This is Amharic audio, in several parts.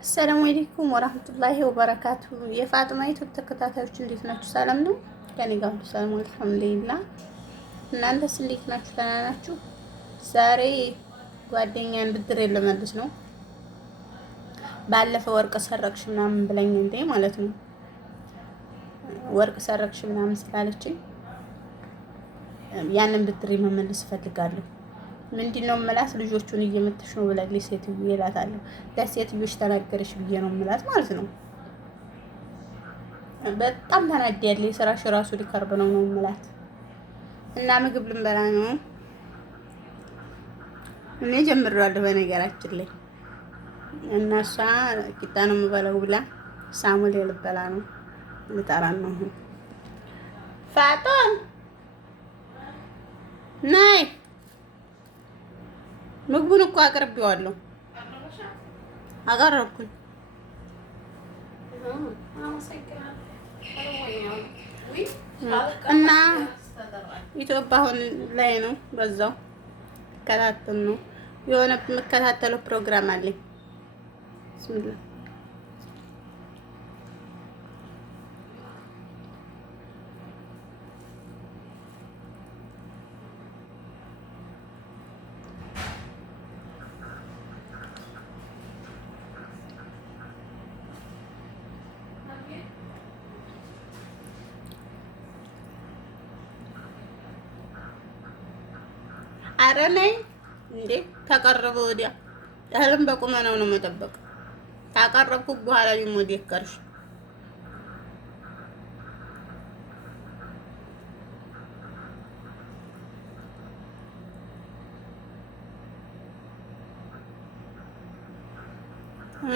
አሰላሙ አለይኩም ወራህመቱላሂ ወበረካቱ። የፋጥማ ዩቲዩብ ተከታታዮች እንዴት ናችሁ? ሰላም ነው? ከኔ ጋር ሁሉ ሰላም አልሐምዱሊላህ። እናንተስ እንዴት ናችሁ? ደህና ናችሁ? ዛሬ ጓደኛዬን ብድር ልመልስ ነው። ባለፈው ወርቅ ሰረቅሽ ምናምን ብለኝ እንዴ ማለት ነው። ወርቅ ሰረቅሽ ምናምን ስላለችኝ ያንን ብድር መመለስ እፈልጋለሁ። ምንድነው የምላት? ልጆቹን እየመተሽ ነው ብላለች ሴትዮ እላታለሁ። ለሴትዮሽ ተናገረሽ ብዬ ነው የምላት ማለት ነው። በጣም ተናደያለች። ስራሽ ራሱ ሊከርብ ነው የምላት እና ምግብ ልንበላ ነው። እኔ ጀምሬዋለሁ በነገራችን ላይ እና እሷ ቂጣ ነው የምበላው ብላ ሳሙኤል ልበላ ነው። ልጠራን ነው ፋጦን ነይ ምግቡን እኮ አቅርቤዋለሁ። አቀረብኩኝ እና ኢትዮጵያ አሁን ላይ ነው። በዛው ከታተል ነው የሆነ የምከታተለው ፕሮግራም አለኝ። ብስሚላ አረ ነኝ እንዴ ተቀረበ ወዲያ እህልም በቁመናው ነው መጠበቅ። ታቀረብኩ በኋላ ሊሞድ ይከርሽ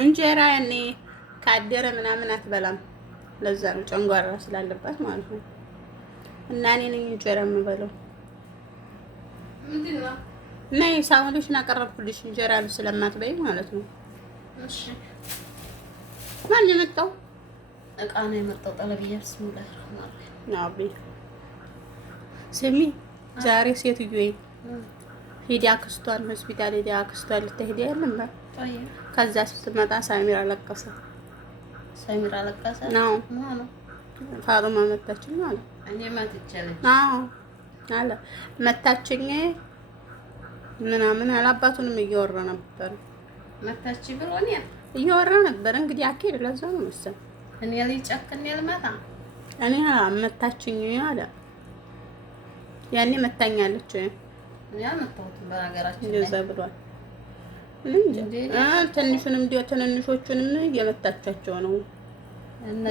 እንጀራ ያኔ ካደረ ምናምን አትበላም። ለዛ ነው ጨንጓራ ስላለባት ማለት ነው። እና እኔ ነኝ እንጀራ የምበለው። ምንድነው? ነይ ሳሙኤልሽን አቀረብኩልሽ እንጀራ ስለማትበይ ማለት ነው። እሺ ማን የመጣው? እቃ ነው የመጣው። ጠለብያ ብስሚላህ ናቢ ስሚ፣ ዛሬ ሴትዮዬ ሂዳ አክስቷን ሆስፒታል ሂዳ አክስቷን ልትሄድ ያለም ከዛ ስትመጣ ሳሚራ አለቀሰ። ሳሚራ አለቀሰ ነው ማለት ፋጡማ መጣችኝ ማለት እኔ ማትቻለች አዎ አለ መታችኝ ምናምን አላባቱንም እያወራ ነበር። መታች ብሎኝ እያወራ ነበር። እንግዲህ አኬድ ለዛ ነው መሰል እኔ ላይ ጨክን ያልመታ እኔ መታችኝ አለ። ያኔ መታኛለች ያ መታውት በሀገራችን እንደዛ ብሏል። ትንሹንም እንዲያው ትንንሾቹንም እየመታቻቸው ነው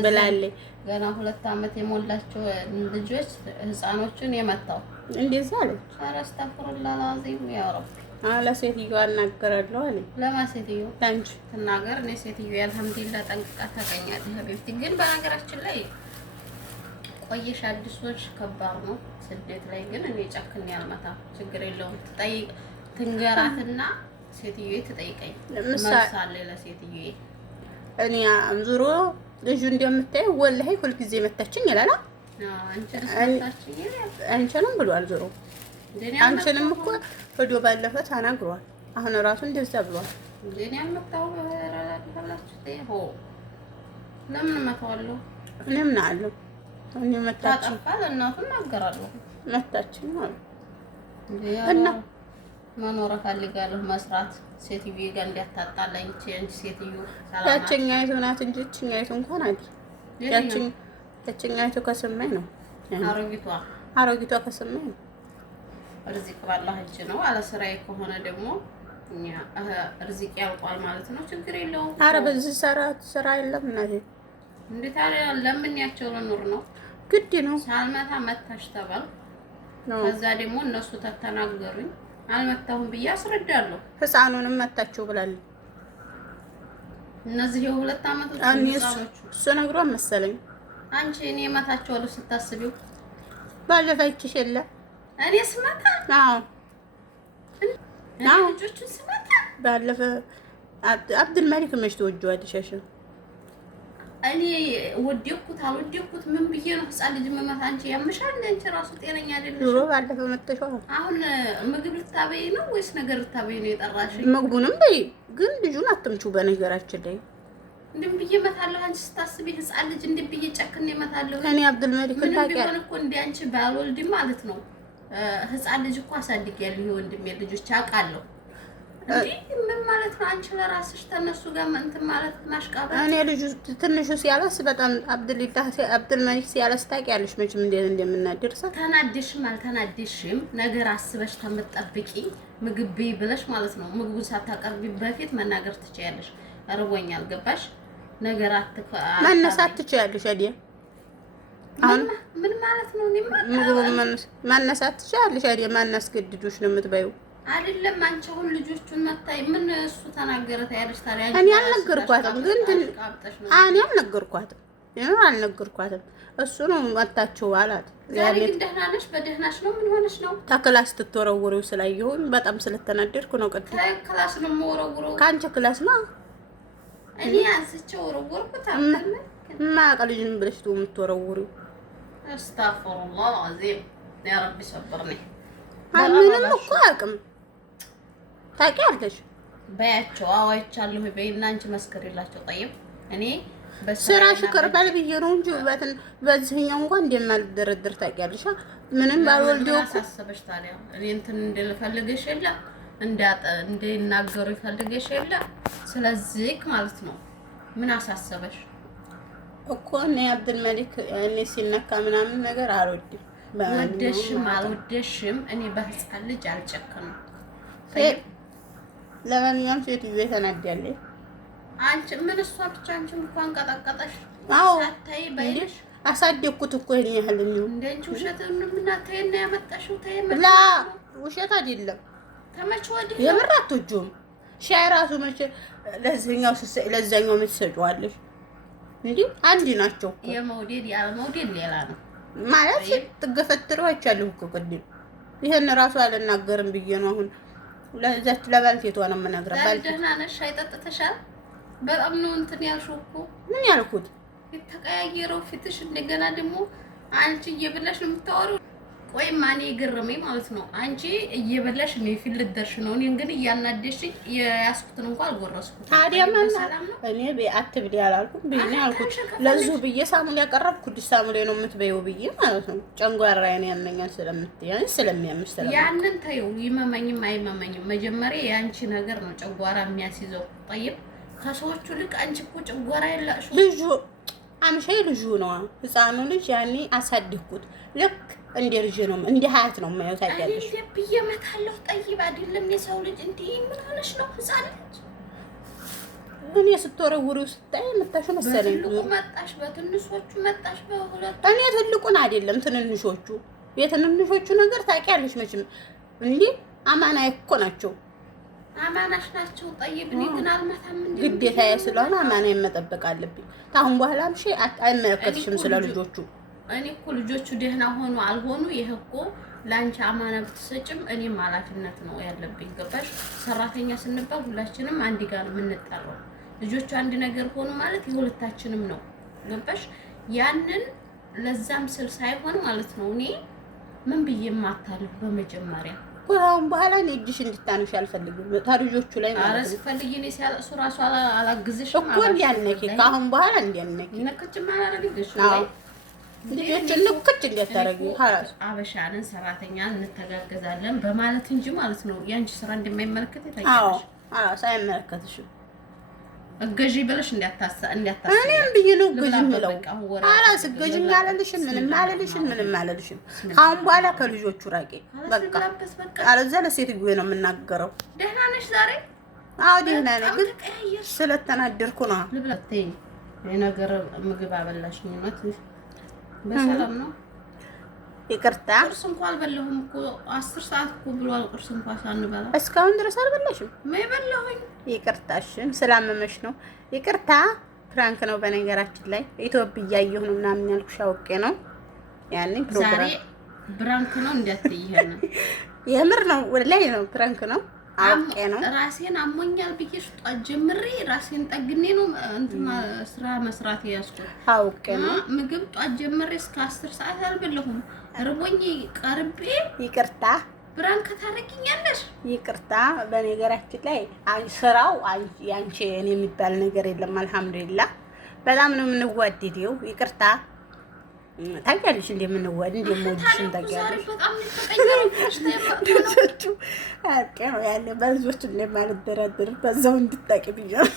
ብላለች። ገና 2 አመት የሞላቸው ልጆች ህፃኖቹን የመታው እንደዛ አለች። አስተግፍሩላህ አልዓዚም ያ ረብ አለ። ሴትዮዋ እናገራለሁ አለ። ለማን ሴትዮ? ታንቺ ተናገር። እኔ ሴትዮ አልሐምዱሊላህ ጠንቅቃ ታገኛለህ። ሀቢብቲ ግን በሀገራችን ላይ ቆየሽ አዲሶች ከባድ ነው። ስደት ላይ ግን እኔ ጨክን ያልመታ ችግር የለውም። ትጠይቅ ትንገራትና ሴትዮዬ ትጠይቀኝ መልሳለ ለሴትዮዬ እኔ ዙሮ ልጁ እንደምታየው ወላሂ ሁልጊዜ መታችኝ ይላል። አንቺንም ብሏል። ዞሮ አንቺንም እኮ ሄዶ ባለፈ ተናግሯል። አሁን ራሱ እንደዛ ብሏል። ለኔ አልመጣው ረላላችሁ ለምን መታዋለሁ? እኔም ናለሁ እኔ መታችኝ ታጣፋ እናቱን ናገራለሁ መታችኝ ማለት እና መኖር ፈልጋለሁ መስራት ሴትዮዬ ጋር እንዲያታጣላኝ እንጂ ሴትዮ ሰላም ታችኛይቱ ናት እንጂ እችኛይቱ እንኳን አይደል ያችኛይቱ ከሰማይ ነው። አሮጊቷ ከሰማይ ነው። ርዝቅ ባላህ እጅ ነው። አለ ስራዬ ከሆነ ደግሞ እኛ ርዝቅ ያልቋል ማለት ነው። ችግር የለውም። አረ በዚህ ስራ የለም እናቴ። እንዴት አለ ለምን ያቸው ለኑር ነው ግድ ነው። ሳልመታ መታሽ ተባል ከዛ ደግሞ እነሱ ተተናገሩኝ አልመታሁም ብዬ አስረዳለሁ። ህፃኑንም መታችሁ ብላለች። እነዚህ የ2 አመቶች እሱ ነግሯን መሰለኝ። አንቺ እኔ መታቸዋለሁ ስታስቢው ባለፈው አይችሽ የለ እኔ ስመታ አዎ ልጆቹን ስመታ ባለፈው አብዱል መሊክ መች ተወጇዋለሽ? እኔ ወደኩት አልወደኩት ምን ብዬ ነው ህፃን ልጅ መመታ? አንቺ ያምሻል። አንቺ ራሱ ጤነኛ አይደለሽ። ኑሮ ባለፈው መተሽው አሁን ምግብ ልታበይ ነው ወይስ ነገር ልታበይ ነው የጠራሽ? ምግቡንም በይ ግን ልጁን አትምቹ። በነገራችን ላይ እንዴም ብዬ እመታለሁ። አንቺ ስታስቢ ህፃን ልጅ እንዴም ብዬ ጨክኔ እመታለሁ። እኔ አብዱል መሊክ ታውቂያለሽ እኮ እንደ አንቺ ባልወልድም ማለት ነው ህፃን ልጅ እኮ አሳድጊያለሁ። የወንድሜ ልጆች አውቃለሁ። እንዴ ምን ማለት ነው? አንቺ ለራስሽ ተነሱ ጋር እንትን ማለት ማሽቃበጥ። እኔ ልጁ ትንሹ ሲያለስ በጣም አብዱል መሊክ ሲያለስ ታውቂያለሽ መቼም እንዴት እንደምናደርሰ። ተናደሽም አልተናደሽም ነገር አስበሽ ተመጣብቂ ምግብ ብይ ብለሽ ማለት ነው። ምግቡን ሳታቀርቢ በፊት መናገር ትችያለሽ። እርቦኛል ገባሽ? ነገር መነሳት ትችያለሽ አይደል? አሁን ምን ማለት ነው? ምግቡን መነሳት ትችያለሽ አይደል? ማናስገድዶሽ ነው የምትበይው አይደለም። አንቺ አሁን ልጆቹን መታይ ምን እሱ ተናገረ ታያለሽ። ታዲያ እኔ አልነገርኳትም፣ ግን እኔ አልነገርኳትም። እሱ ነው መታችሁ አላት። ዛሬ ግን ደህና ነሽ? በደህናሽ ነው? ምን ሆነሽ ነው? ከክላስ ስትወረውሪው ስላየሁኝ በጣም ስለተናደድኩ ነው። ቅድም ከክላስ ነው የምወረውረው። ከአንቺ ክላስ ነው እኔ አንስቼ ወረወርኩት። አምጣለ ማቀልጅን ብለሽ ነው የምትወረውሪው። አስተግፊሩላህ አዚም ያ ረቢ ሰብርኒ። ምንም እኮ አቅም ታውቂያለሽ። በያቸው አዋይቻለሁ በይና አንቺ መስከሪላቸው። ጠይብ እኔ ስራሽ ቅርባል ብዬ ነው እንጂ በዚህኛው እንኳን እንደማልደረድር ታውቂያለሽ። ምንም ባልወልደው አሳሰበሽ። ታዲያ እኔ እንትን እንደልፈልግሽ የለ እንድናገሩ ይፈልግሽ የለ። ስለዚህ ማለት ነው ምን አሳሰበሽ እኮ እኔ አብዱል መሊክ እኔ ሲነካ ምናምን ነገር አልወድም። ወደሽም አልወደሽም እኔ በህፃን ልጅ አልጨከንም። ለማንኛውም ሴትዮ የተናደያለች። አንቺ ምን እሷ ብቻ አንቺ እንኳን ቀጠቀጠሽ። አዎ ሳታይ በይልሽ አሳደግኩት እኮ ይሄን ያህል ነው እንደ አንቺ ውሸት ምን አታይና ያመጣሽው ታይመ ላ ውሸት አይደለም። ተመች ወዲህ የምር አትወጂውም። ሻይ ራሱ መቼ ለዚህኛው ለዛኛው የምትሰጪዋለሽ እንዴ? አንድ ናቸው እኮ። የመውደድ ያለመውደድ ሌላ ነው ማለት ትገፈትረው አይቻለሁ እኮ ቅድም። ይሄን ራሱ አልናገርም ብዬ ነው አሁን ለዛች ለባልቴቷ ነው የምነግራት። ባልቴቷ ደህና ነሽ? ሻይ ጠጥተሻል? በጣም ነው እንትን ያልሽው እኮ። ምን ያልኩት? የተቀያየረው ፊትሽ። እንደገና ደግሞ አንቺ እየበላሽ ነው የምታወሪው። ቆይ ማኔ ገረመኝ ማለት ነው። አንቺ እየበላሽ ነው ፊት ልደርሽ ነው። እኔን ግን እያናደሽኝ የያዝኩትን እንኳን አልጎረስኩት። ታዲያ ማን እኔ አትብሊ አላልኩም ብዬ አልኩት። ለዚሁ ብዬ ሳሙል ያቀረብኩት ሳሙል ነው የምትበይው ብዬ ማለት ነው። ጨንጓራዬን ያመኛል ስለምትያኝ ስለሚያምሽ ያንን ተይው። ይመመኝም አይመመኝም መጀመሪያ የአንቺ ነገር ነው ጨንጓራ የሚያስይዘው። ጠይብ ከሰዎቹ ልክ አንቺ እኮ ጨንጓራ ያላሽ ልጁ አምሼ ልጁ ነው ህፃኑ ልጅ ያኔ አሳድግኩት ልክ እንደ ልጅ ነው እንደ ሀያት ነው የማየው። ታውቂያለሽ እኔ ብዬ እመታለሁ። ጠይብ አይደለም የሰው ልጅ እንዴ ምን ሆነሽ ነው? ህፃን ልጅ እኔ ስትወረውሪው ስታይ የምታሽው መሰለኝ። በትልቁ መጣሽ፣ በትንሾቹ መጣሽ፣ በሁለቱ እኔ ትልቁን አይደለም ትንንሾቹ። የትንንሾቹ ነገር ታውቂያለሽ መቼም እንዴ አማና እኮ ናቸው። አማናሽ ናቸው። ጠይብ እኔ ግን አልመታም። እንዴ ግዴታዬ ስለሆነ አማና መጠበቅ አለብኝ። ታሁን በኋላ ምሽ አይመለከትሽም ስለ ልጆቹ። እኔ እኮ ልጆቹ ደህና ሆኑ አልሆኑ ይሄ እኮ ላንቺ አማና ብትሰጭም እኔም ኃላፊነት ነው ያለብኝ። ገባሽ? ሰራተኛ ስንባል ሁላችንም አንድ ጋር ነው የምንጠራው። ልጆቹ አንድ ነገር ሆኑ ማለት የሁለታችንም ነው። ገባሽ? ያንን ለዛም ስል ሳይሆን ማለት ነው እኔ ምን ብዬ ማታለሁ በመጀመሪያ አሁን በኋላ እኔ እጅሽ እንድታነሽ አልፈልግም። ታሪጆቹ ላይ ማለት ነው። አረስፈልጊ እኔ ሲያለቅሱ ራሱ አላግዝሽም እኮ እንዲያነኪ ከአሁን በኋላ እንዲያነኪ ነክችም አላረግሽ ወይ ልጆቹን ንክች እንዲያታረጊ ሀራስ አበሻንን ሰራተኛን እንተጋገዛለን በማለት እንጂ ማለት ነው ያንቺ ስራ እንደማይመለከት ይታያለሽ። አዎ አይመለከትሽም። እገዢ ብለሽ እንዲያታሳ እኔም ብዬ ነው እገዢ የምለው። አላስ እገዢም አላለልሽም ምንም አላለልሽም። አሁን በኋላ ከልጆቹ ራቂ በቃ። አለዛ ለሴትዮ ነው የምናገረው። ደህና ነሽ ዛሬ? አዎ ደህና ነኝ፣ ግን ስለተናደርኩ ነው። ልብለተኝ የነገር ምግብ አበላሽኝ ነው። በሰላም ነው? ይቅርታ ቁርስ እንኳን አልበላሁም እኮ 10 ሰዓት እኮ ብሏል። ቁርስ እንኳን ሳንበላ እስካሁን ድረስ አልበላሽም? ምን በላሁኝ? ይቅርታሽን ስላመመሽ ነው። ይቅርታ ፍራንክ ነው። በነገራችን ላይ ኢትዮጵያ እያየሁ ነው ምናምን ያልኩሽ አውቄ ነው። ያኔ ፕሮግራም ዛሬ ብራንክ ነው እንዲያትይሄን የምር ነው ወላይ ነው ፍራንክ ነው አውቄ ነው። ራሴን አሞኛል ብዬሽ ጧት ጀምሬ ራሴን ጠግኔ ነው እንትን ስራ መስራት ያስኩት አውቄ ነው። ምግብ ጧት ጀምሬ እስከ 10 ሰዓት አልበላሁም። ርቦኝ ቀርቤ ይቅርታ ብራን ከታረቂኛለሽ ይቅርታ። በነገራችን ላይ ስራው ያንቺ እኔ የሚባል ነገር የለም። አልሐምዱሊላህ በጣም ነው የምንዋደደው። ይቅርታ ታውቂያለሽ እንደምንዋደድ እንደምወድሽም ታውቂያለሽ። ልጆቹ አውቄ ነው ያለ በልጆቹ እንደማልደራደር በዛው እንድታውቂ ብያለሁ።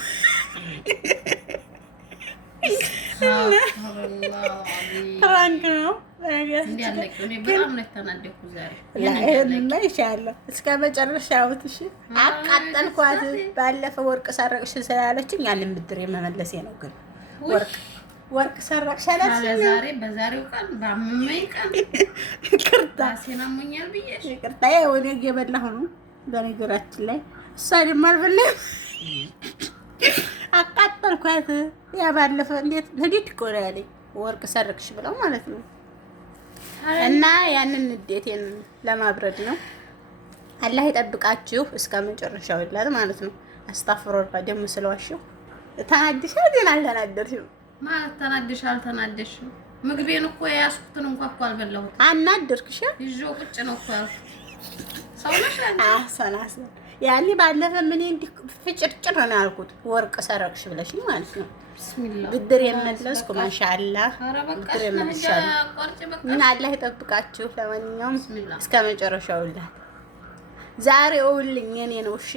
ፍራንክ ነው ይሻለሁ እስከ መጨረሻው። እሺ አቃጠልኳት። ባለፈው ወርቅ ሰረቅሽ ስላለችኝ ያንን ብድር የመመለሴ ነው። ግን ወርቅ ሰረቅሽ አላለችኝ። በዛሬው ቀን ባመመኝ ቀን ይቅርታ ሲናሙኛል ብዬሽ ይቅርታ። ወኔ እየበላሁ ነው በነገራችን ላይ እሷ ደግሞ አልበላም። አቃጠልኳት። ያ ባለፈ እንዴት ለዲት ቆራ ያለኝ ወርቅ ሰረቅሽ ብለው ማለት ነው። እና ያንን ንዴቴን ለማብረድ ነው። አላህ ይጠብቃችሁ እስከ መጨረሻው ይላል ማለት ነው። አስታፍሮላ ደግሞ ስለዋሽው ተናድሻል። ግን አልተናደድሽም ማለት ተናድሽ አልተናደድሽም። ምግቤን እኮ ያስኩትን እንኳን እኮ አልበላሁትም። አናደርክሽ ይዤው ቁጭ ነው እኮ ያልኩት። ሰው ነሽ አሰናስ ያኔ ባለፈ ምን እንዲህ ፍጭርጭር ነው ያልኩት። ወርቅ ሰረቅሽ ብለሽ ማለት ነው። ቢስሚላህ ብድር የመለስኩ ማሻአላህ ብድር የመለስሻለሁ። እና አላህ ይጠብቃችሁ። ለማንኛውም እስከ መጨረሻው ይላል። ዛሬ ውልኝ የኔ ነው። እሺ